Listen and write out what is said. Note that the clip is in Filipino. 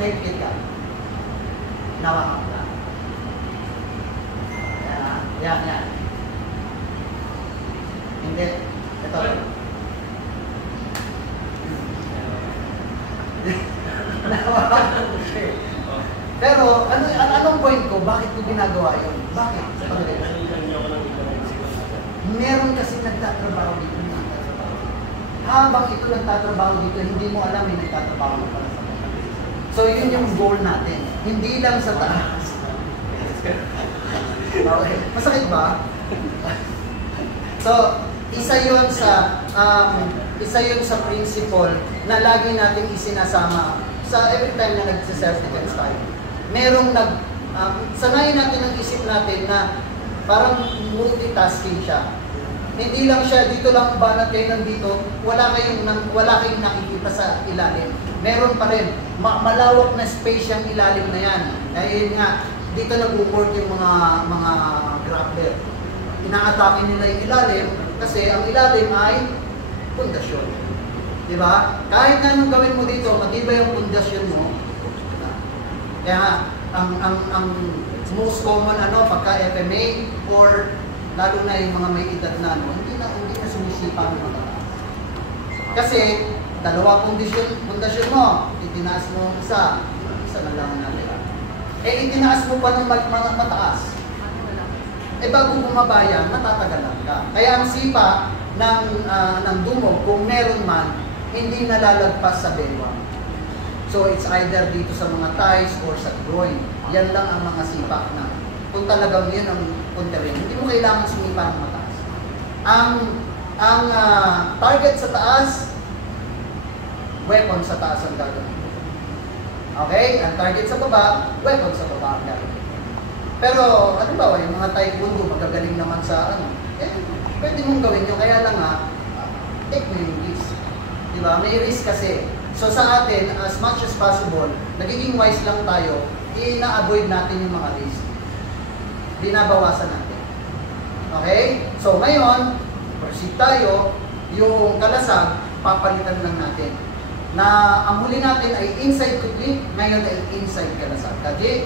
Safety ka. Nawakan ka. Yan. Hindi. Ito. Pero, anong point ko? Bakit ko ginagawa yun? Bakit? Meron kasi nagtatrabaho dito. Habang ito nagtatrabaho dito, hindi mo alam may nagtatrabaho para sa mga. So, yun yung goal natin. Hindi lang sa taas. Okay. Masakit ba? So, isa yun sa principle na lagi natin isinasama sa every time na nag-self-defense tayo. Merong sanayin natin ang isip natin na parang multitasking siya. Hindi lang siya, dito lang banat kayo nandito, wala kayong nakikita sa ilalim. Meron pa rin, malawak na space yung ilalim na yan. Dahil nga, dito nag-work yung mga grappler. Inaatake nila yung ilalim kasi ang ilalim ay pundasyon. Diba? Kahit na anong gawin mo dito, matibay yung pundasyon mo. Kaya ang most common pagka FMA or lalo na yung mga may edad na hindi na sumisipa ng mga. Kasi dalawa pundasyon mo, itinaas mo isa na lang natin. Itinaas mo pa ng mataas. Bago bumaba yan, matatagalan ka. Kaya ang sipa ng dumog, kung meron man, hindi nalalagpas sa bewang. So it's either dito sa mga thighs or sa groin. Yan lang ang mga sipa na. Kung talagang yan ang punterin, hindi mo kailangan sumipa ng mataas. Ang target sa taas, weapon sa taas ang gagawin. Okay? Ang target sa baba, weapon sa baba ang gagawin. Pero, yung mga taekwondo, magagaling naman sa pwede mong gawin yun. Kaya lang take mo yung risk. Diba? May risk kasi. So sa atin, as much as possible, nagiging wise lang tayo, ina-avoid natin yung mga risk. Binabawasan natin. Okay? So ngayon, proceed tayo, yung kalasag, papalitan lang natin. Na ang huli natin ay inside kutli, ngayon ay inside kalasag. Kadi,